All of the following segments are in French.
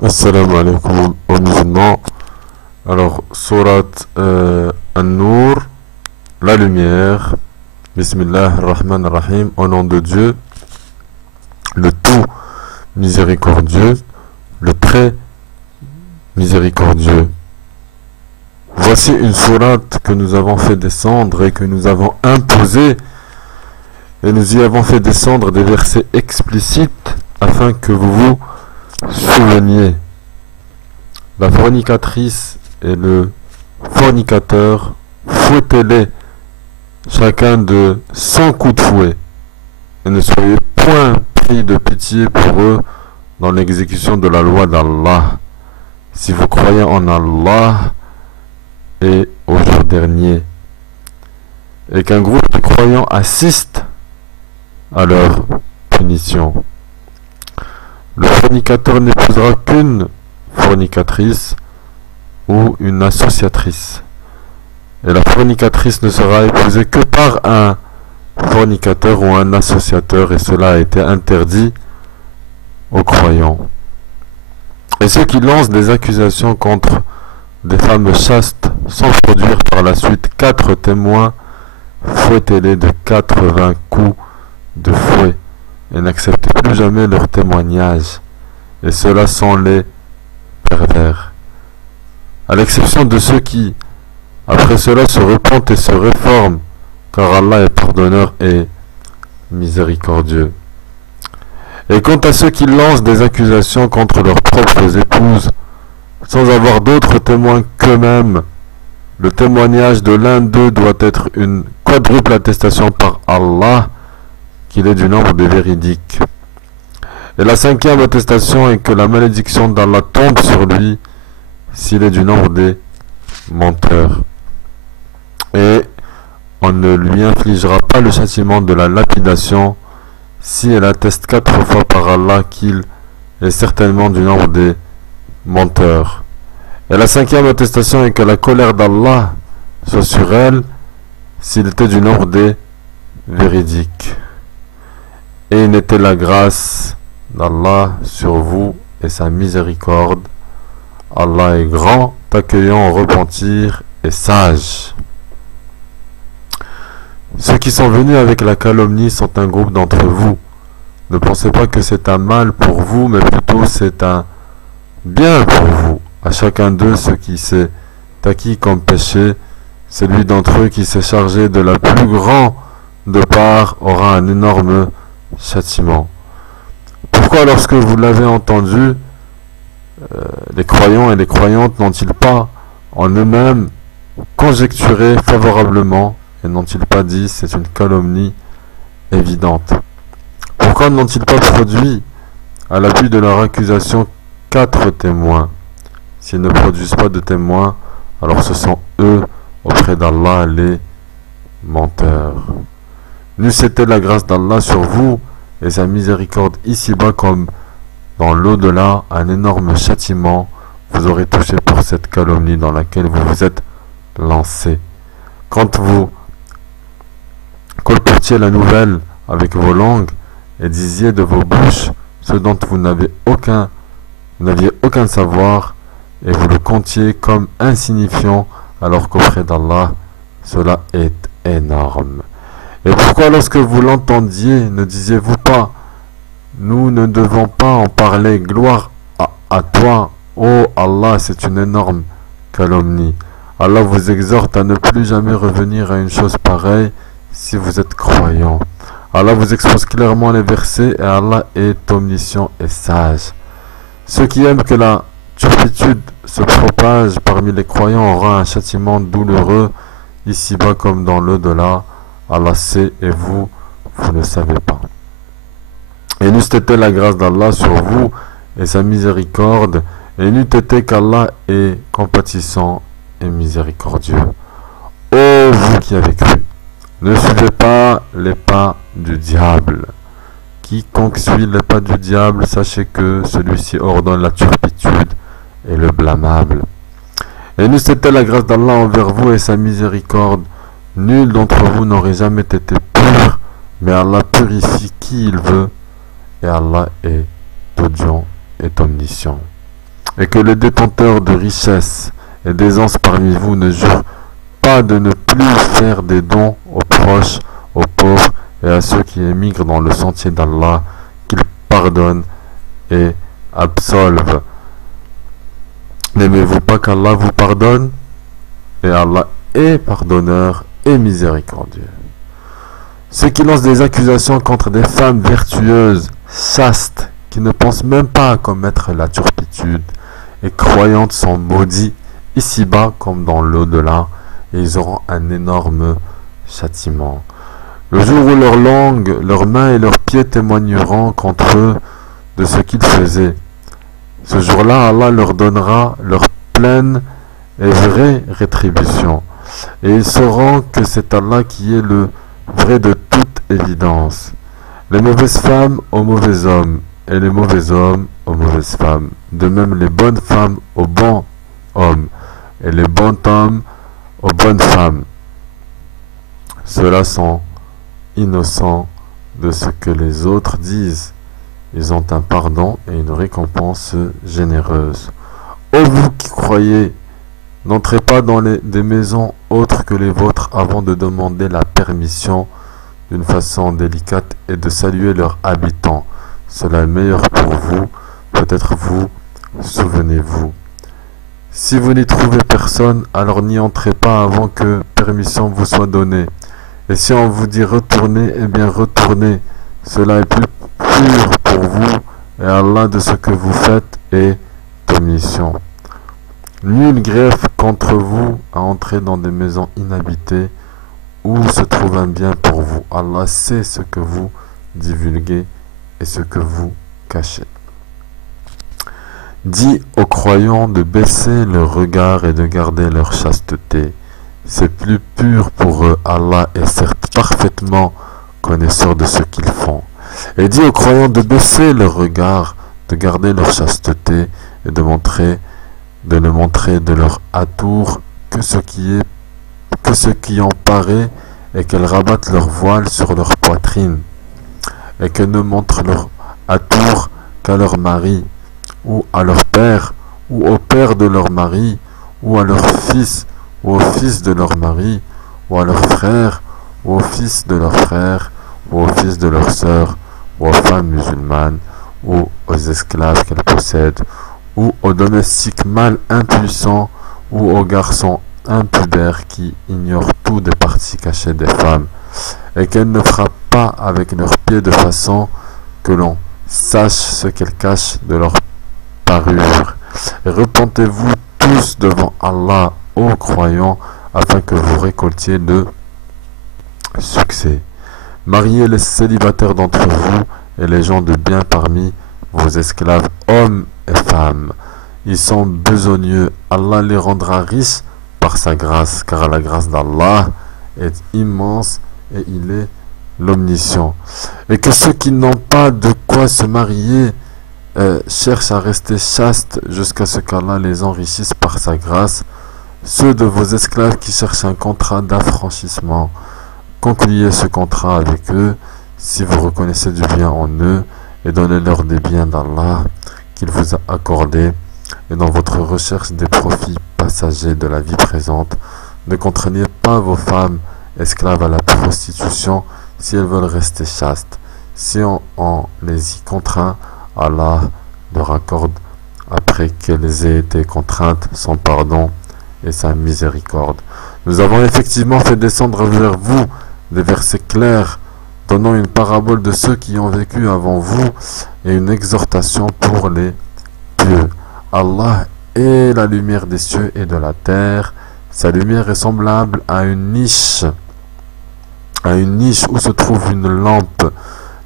Assalamu alaikum aux musulmans. Alors, surat An-Nur, la lumière. Bismillah ar-Rahman ar-Rahim, au nom de Dieu, le tout miséricordieux, le très miséricordieux. Voici une sourate que nous avons fait descendre et que nous avons imposée, et nous y avons fait descendre des versets explicites afin que vous vous souveniez. La fornicatrice et le fornicateur, fouettez-les chacun de 100 coups de fouet, et ne soyez point pris de pitié pour eux dans l'exécution de la loi d'Allah, si vous croyez en Allah et au jour dernier, et qu'un groupe de croyants assiste à leur punition. Le fornicateur n'épousera qu'une fornicatrice ou une associatrice, et la fornicatrice ne sera épousée que par un fornicateur ou un associateur, et cela a été interdit aux croyants. Et ceux qui lancent des accusations contre des femmes chastes sans produire par la suite 4 témoins, fouettez-les de 80 coups de fouet, et n'acceptez plus jamais leur témoignage, et cela sont les pervers, à l'exception de ceux qui, après cela, se repentent et se réforment, car Allah est pardonneur et miséricordieux. Et quant à ceux qui lancent des accusations contre leurs propres épouses, sans avoir d'autres témoins qu'eux-mêmes, le témoignage de l'un d'eux doit être une quadruple attestation par Allah qu'il est du nombre des véridiques. Et la 5e attestation est que la malédiction d'Allah tombe sur lui s'il est du nombre des menteurs. Et on ne lui infligera pas le châtiment de la lapidation si elle atteste 4 fois par Allah qu'il est certainement du nombre des menteurs. Et la 5e attestation est que la colère d'Allah soit sur elle s'il était du nombre des véridiques. Et il n'était la grâce d'Allah sur vous et sa miséricorde. Allah est grand, accueillant au repentir et sage. Ceux qui sont venus avec la calomnie sont un groupe d'entre vous. Ne pensez pas que c'est un mal pour vous, mais plutôt c'est un bien pour vous. À chacun d'eux, ce qui s'est acquis comme péché, celui d'entre eux qui s'est chargé de la plus grande part aura un énorme châtiment. Pourquoi, lorsque vous l'avez entendu, les croyants et les croyantes n'ont-ils pas en eux-mêmes conjecturé favorablement et n'ont-ils pas dit c'est une calomnie évidente? Pourquoi n'ont-ils pas produit à l'appui de leur accusation 4 témoins? S'ils ne produisent pas de témoins, alors ce sont eux auprès d'Allah les menteurs. N'eût été la grâce d'Allah sur vous et sa miséricorde ici-bas comme dans l'au-delà, un énorme châtiment vous aurez touché pour cette calomnie dans laquelle vous vous êtes lancé. Quand vous colportiez la nouvelle avec vos langues et disiez de vos bouches ce dont vous n'aviez aucun savoir, et vous le comptiez comme insignifiant, alors qu'auprès d'Allah, cela est énorme. Et pourquoi, lorsque vous l'entendiez, ne disiez-vous pas: nous ne devons pas en parler, gloire à toi, ô Allah, c'est une énorme calomnie. Allah vous exhorte à ne plus jamais revenir à une chose pareille si vous êtes croyant. Allah vous expose clairement les versets et Allah est omniscient et sage. Ceux qui aiment que la turpitude se propage parmi les croyants aura un châtiment douloureux ici-bas comme dans l'au-delà. Allah sait et vous ne savez pas. Et n'eût été la grâce d'Allah sur vous et sa miséricorde, et n'eût été qu'Allah est compatissant et miséricordieux. Ô vous qui avez cru, ne suivez pas les pas du diable. Quiconque suit les pas du diable, sachez que celui-ci ordonne la turpitude et le blâmable. Et n'eût été la grâce d'Allah envers vous et sa miséricorde, nul d'entre vous n'aurait jamais été pur, mais Allah purifie qui il veut, et Allah est audient et omniscient. et que les détenteurs de richesses et d'aisance parmi vous ne jurent pas de ne plus faire des dons aux proches, aux pauvres et à ceux qui émigrent dans le sentier d'Allah, qu'il pardonne et absolve. N'aimez-vous pas qu'Allah vous pardonne? Et Allah est pardonneur et miséricordieux. Ceux qui lancent des accusations contre des femmes vertueuses, chastes, qui ne pensent même pas à commettre la turpitude, et croyantes sont maudits ici-bas comme dans l'au-delà, et ils auront un énorme châtiment. Le jour où leur langue, leurs mains et leurs pieds témoigneront contre eux de ce qu'ils faisaient, ce jour-là, Allah leur donnera leur pleine et vraie rétribution. Et ils sauront que c'est Allah qui est le vrai de toute évidence. Les mauvaises femmes aux mauvais hommes, et les mauvais hommes aux mauvaises femmes. De même les bonnes femmes aux bons hommes, et les bons hommes aux bonnes femmes. Ceux-là sont innocents de ce que les autres disent. Ils ont un pardon et une récompense généreuse. Ô vous qui croyez, n'entrez pas dans des maisons autres que les vôtres avant de demander la permission d'une façon délicate et de saluer leurs habitants. Cela est meilleur pour vous, peut-être vous souvenez-vous. Si vous n'y trouvez personne, alors n'y entrez pas avant que permission vous soit donnée. Et si on vous dit retournez, eh bien retournez. Cela est plus pur pour vous, et Allah de ce que vous faites est omission. Nul greffe contre vous à entrer dans des maisons inhabitées où se trouve un bien pour vous. Allah sait ce que vous divulguez et ce que vous cachez. Dis aux croyants de baisser leur regard et de garder leur chasteté. C'est plus pur pour eux. Allah est certes parfaitement connaisseur de ce qu'ils font. Et dis aux croyants de baisser leur regard, de garder leur chasteté et de ne montrer de leur atour que ce qui en paraît, et qu'elles rabattent leur voile sur leur poitrine, et qu'elles ne montrent leur atour qu'à leur mari, ou à leur père, ou au père de leur mari, ou à leur fils, ou au fils de leur mari, ou à leur frère, ou au fils de leur frère, ou au fils de leur sœur, ou aux femmes musulmanes, ou aux esclaves qu'elles possèdent, ou aux domestiques mâles impuissants, ou aux garçons impudeurs qui ignorent tout des parties cachées des femmes, et qu'elles ne frappent pas avec leurs pieds de façon que l'on sache ce qu'elles cachent de leur parure. Et repentez-vous tous devant Allah, ô croyants, afin que vous récoltiez le succès. Mariez les célibataires d'entre vous et les gens de bien parmi vos esclaves, hommes et femmes. Ils sont besogneux. Allah les rendra riches par sa grâce, car la grâce d'Allah est immense et il est l'omniscient. Et que ceux qui n'ont pas de quoi se marier cherchent à rester chastes jusqu'à ce qu'Allah les enrichisse par sa grâce. Ceux de vos esclaves qui cherchent un contrat d'affranchissement, concluez ce contrat avec eux si vous reconnaissez du bien en eux, et donnez-leur des biens d'Allah qu'il vous a accordés. Et dans votre recherche des profits passagers de la vie présente, ne contraignez pas vos femmes esclaves à la prostitution si elles veulent rester chastes. Si on les y contraint, Allah leur accorde, après qu'elles aient été contraintes, son pardon et sa miséricorde. Nous avons effectivement fait descendre vers vous des versets clairs, donnant une parabole de ceux qui ont vécu avant vous et une exhortation pour les pieux. Allah est la lumière des cieux et de la terre. Sa lumière est semblable à une niche où se trouve une lampe.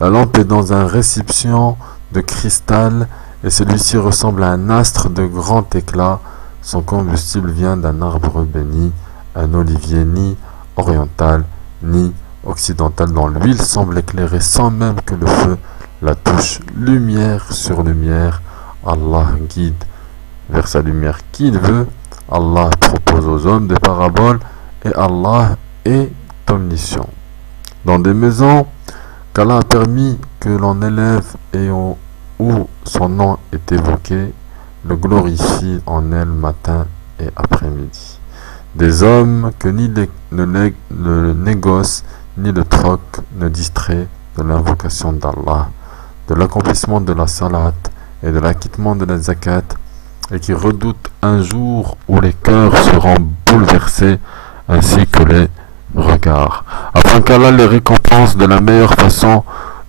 La lampe est dans un récipient de cristal et celui-ci ressemble à un astre de grand éclat. Son combustible vient d'un arbre béni, un olivier ni oriental ni occidental dont l'huile semble éclairer sans même que le feu la touche. Lumière sur lumière, Allah guide vers sa lumière qui il veut. Allah propose aux hommes des paraboles et Allah est omniscient. Dans des maisons qu'Allah a permis que l'on élève et où son nom est évoqué, le glorifie en elle matin et après-midi. Des hommes que ni le négoce ni le troc ne distrait de l'invocation d'Allah, de l'accomplissement de la salat et de l'acquittement de la zakat, et qui redoutent un jour où les cœurs seront bouleversés ainsi que les regards, afin qu'Allah les récompense de la meilleure façon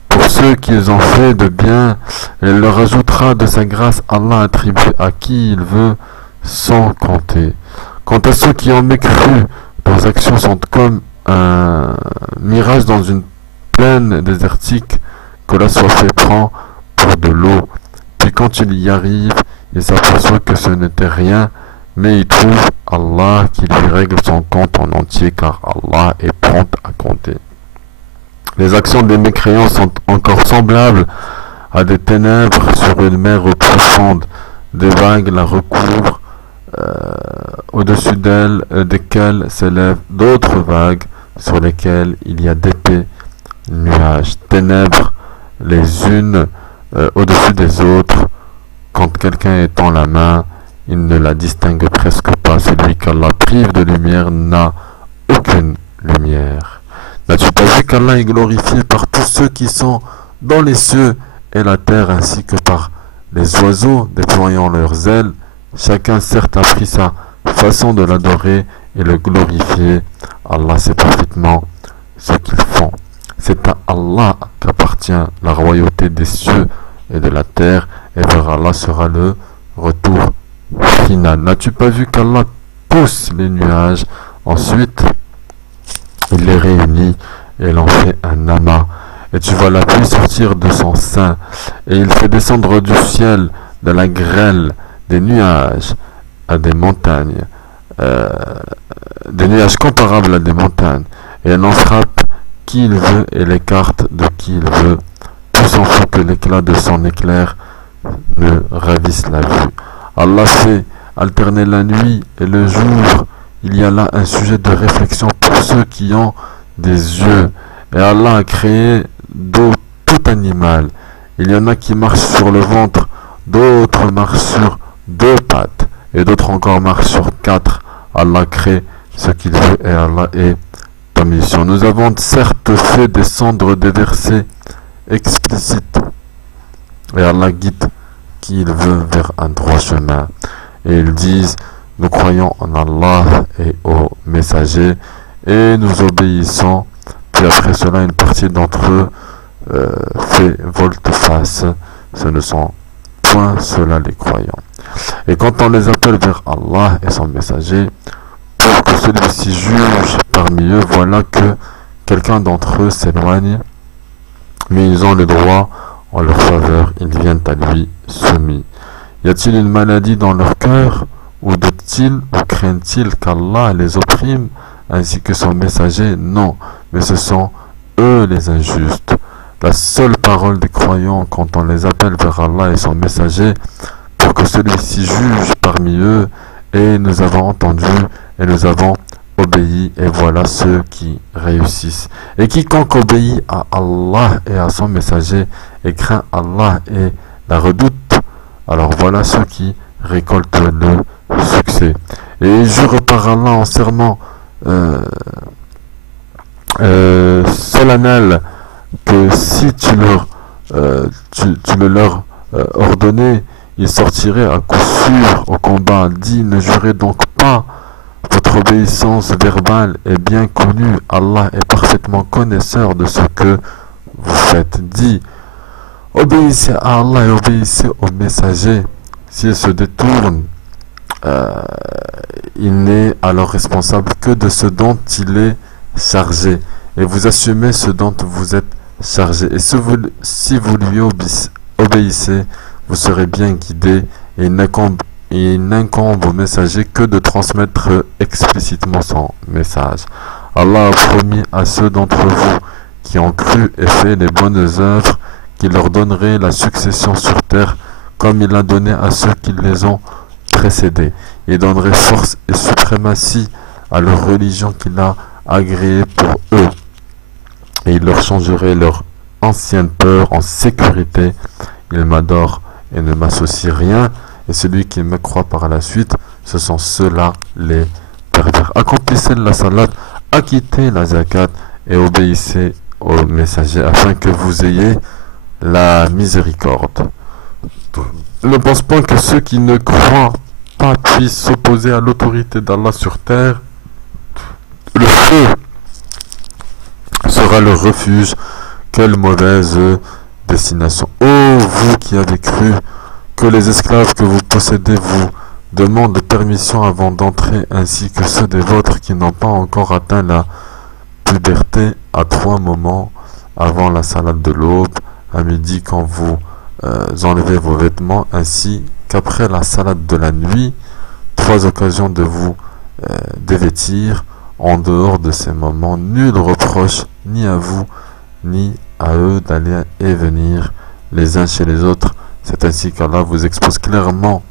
pour ceux qu'ils ont fait de bien, et il leur ajoutera de sa grâce. Allah attribue à qui il veut sans compter. Quant à ceux qui ont mécru, leurs actions sont comme un mirage dans une plaine désertique que la soif prend pour de l'eau. Puis quand il y arrive, il s'aperçoit que ce n'était rien, mais il trouve Allah qui lui règle son compte en entier, car Allah est prompt à compter. Les actions des mécréants sont encore semblables à des ténèbres sur une mer profonde. Des vagues la recouvrent, au-dessus d'elle, desquelles s'élèvent d'autres vagues sur lesquelles il y a d'épais nuages. Ténèbres les unes au-dessus des autres. Quand quelqu'un étend la main, il ne la distingue presque pas. Celui qu'Allah prive de lumière n'a aucune lumière. N'as-tu pas vu qu'Allah est glorifié par tous ceux qui sont dans les cieux et la terre, ainsi que par les oiseaux déployant leurs ailes? Chacun certes a pris sa façon de l'adorer et le glorifier. Allah sait parfaitement ce qu'ils font. C'est à Allah qu'appartient la royauté des cieux et de la terre, et vers Allah sera le retour final. N'as-tu pas vu qu'Allah pousse les nuages, ensuite il les réunit et il en fait un amas, et tu vois la pluie sortir de son sein, et il fait descendre du ciel de la grêle, des nuages à des montagnes, des nuages comparables à des montagnes, et il en frappe qui il veut et l'écarte de qui il veut. Tout s'en fout que l'éclat de son éclair ne ravisse la vue. Allah fait alterner la nuit et le jour. Il y a là un sujet de réflexion pour ceux qui ont des yeux. Et Allah a créé d'eau tout animal. Il y en a qui marchent sur le ventre, d'autres marchent sur 2 pattes, et d'autres encore marchent sur 4. Allah crée ce qu'il veut et Allah est omniscient. Nous avons certes fait descendre des versets explicites, et Allah guide qui il veut vers un droit chemin. Et ils disent: nous croyons en Allah et aux messagers, et nous obéissons. Puis après cela, une partie d'entre eux fait volte-face. Ce ne sont point ceux-là les croyants. Et quand on les appelle vers Allah et son messager, pour que celui-ci juge parmi eux, voilà que quelqu'un d'entre eux s'éloigne, mais ils ont le droit en leur faveur, ils viennent à lui soumis. Y a-t-il une maladie dans leur cœur, ou doutent-ils, ou craignent-ils qu'Allah les opprime, ainsi que son messager? Non, mais ce sont eux les injustes. La seule parole des croyants quand on les appelle vers Allah et son messager, pour que celui-ci juge parmi eux, et nous avons entendu, et nous avons obéi, et voilà ceux qui réussissent. Et quiconque obéit à Allah et à son messager, et craint Allah et la redoute, alors voilà ceux qui récoltent le succès. Et jure par Allah en serment solennel que si tu le leur ordonnais, ils sortiraient à coup sûr au combat. Dit: ne jurez donc pas, votre obéissance verbale est bien connue. Allah est parfaitement connaisseur de ce que vous faites. Dit: obéissez à Allah et obéissez aux messagers. S'ils se détournent, il n'est alors responsable que de ce dont il est chargé, et vous assumez ce dont vous êtes chargé. Et si vous lui obéissez, vous serez bien guidé, et il n'incombe au messager que de transmettre explicitement son message. Allah a promis à ceux d'entre vous qui ont cru et fait les bonnes œuvres qu'il leur donnerait la succession sur terre, comme il l'a donné à ceux qui les ont précédés. Il donnerait force et suprématie à leur religion qu'il a agréée pour eux, et il leur changerait leur ancienne peur en sécurité. Ils m'adorent et ne m'associent rien, et celui qui me croit par la suite, ce sont ceux-là les pervers. Accomplissez la salat, acquittez la zakat et obéissez au messager afin que vous ayez la miséricorde. Ne pense pas que ceux qui ne croient pas puissent s'opposer à l'autorité d'Allah sur terre. Le feu sera leur refuge. Quelle mauvaise destination. Ô vous qui avez cru que les esclaves que vous possédez vous demandent permission avant d'entrer, ainsi que ceux des vôtres qui n'ont pas encore atteint la puberté, à 3 moments avant la salade de l'aube, à midi quand vous enlevez vos vêtements, ainsi qu'après la salade de la nuit, 3 occasions de vous dévêtir. En dehors de ces moments, nul reproche ni à vous ni à eux d'aller et venir les uns chez les autres. C'est ainsi qu'Allah vous expose clairement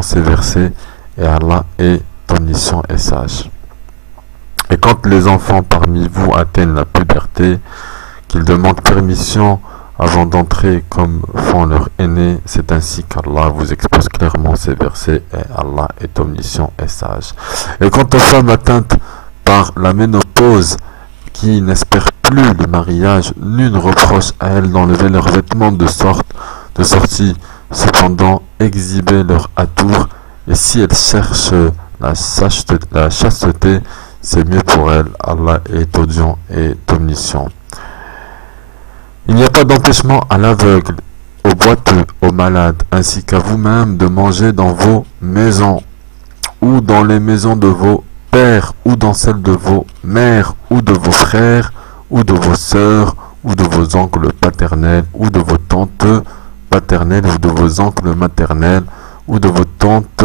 ces versets, et Allah est omniscient et sage. Et quand les enfants parmi vous atteignent la puberté, qu'ils demandent permission avant d'entrer comme font leurs aînés, c'est ainsi qu'Allah vous expose clairement ces versets, et Allah est omniscient et sage. Et quant aux femmes atteintes par la ménopause qui n'espèrent plus le mariage, nul reproche à elles d'enlever leurs vêtements de sortie, cependant exhiber leur atour, et si elles cherchent la chasteté, c'est mieux pour elles. Allah est audient et omniscient. Il n'y a pas d'empêchement à l'aveugle, aux boiteux, aux malades, ainsi qu'à vous-même de manger dans vos maisons, ou dans les maisons de vos pères, ou dans celles de vos mères, ou de vos frères, ou de vos sœurs, ou de vos oncles paternels, ou de vos tantes paternelles, ou de vos oncles maternels, ou de vos tantes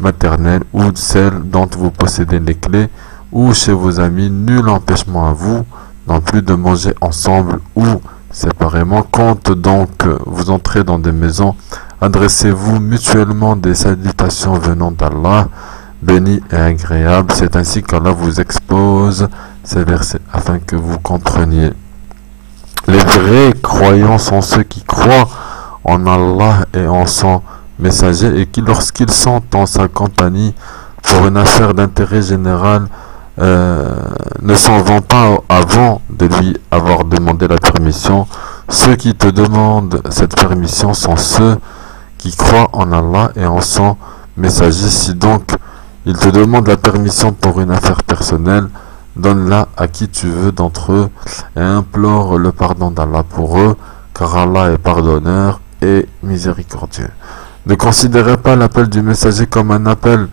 maternelles, ou de celles dont vous possédez les clés, ou chez vos amis. Nul empêchement à vous non plus de manger ensemble ou séparément. Quand donc vous entrez dans des maisons, adressez-vous mutuellement des salutations venant d'Allah, béni et agréable. C'est ainsi qu'Allah vous expose ces versets afin que vous compreniez. Les vrais croyants sont ceux qui croient en Allah et en son messager, et qui, lorsqu'ils sont en sa compagnie pour une affaire d'intérêt général, ne s'en vont pas avant de lui avoir demandé la permission. Ceux qui te demandent cette permission sont ceux qui croient en Allah et en son messager. Si donc ils te demandent la permission pour une affaire personnelle, donne-la à qui tu veux d'entre eux et implore le pardon d'Allah pour eux, car Allah est pardonneur et miséricordieux. Ne considérez pas l'appel du messager comme un appel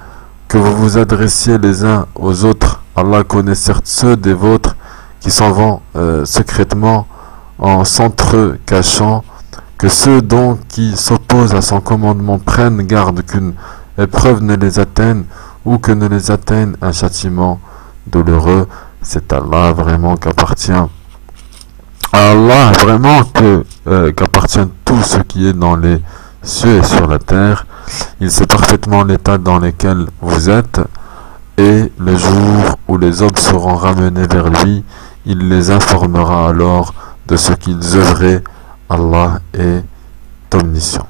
que vous vous adressiez les uns aux autres. Allah connaît certes ceux des vôtres qui s'en vont secrètement en s'entre-cachant, que ceux donc qui s'opposent à son commandement prennent garde qu'une épreuve ne les atteigne, ou que ne les atteigne un châtiment douloureux. C'est Allah vraiment qu'appartient qu'appartient tout ce qui est dans les cieux et sur la terre. Il sait parfaitement l'état dans lequel vous êtes, et le jour où les hommes seront ramenés vers lui, il les informera alors de ce qu'ils œuvraient. Allah est omniscient.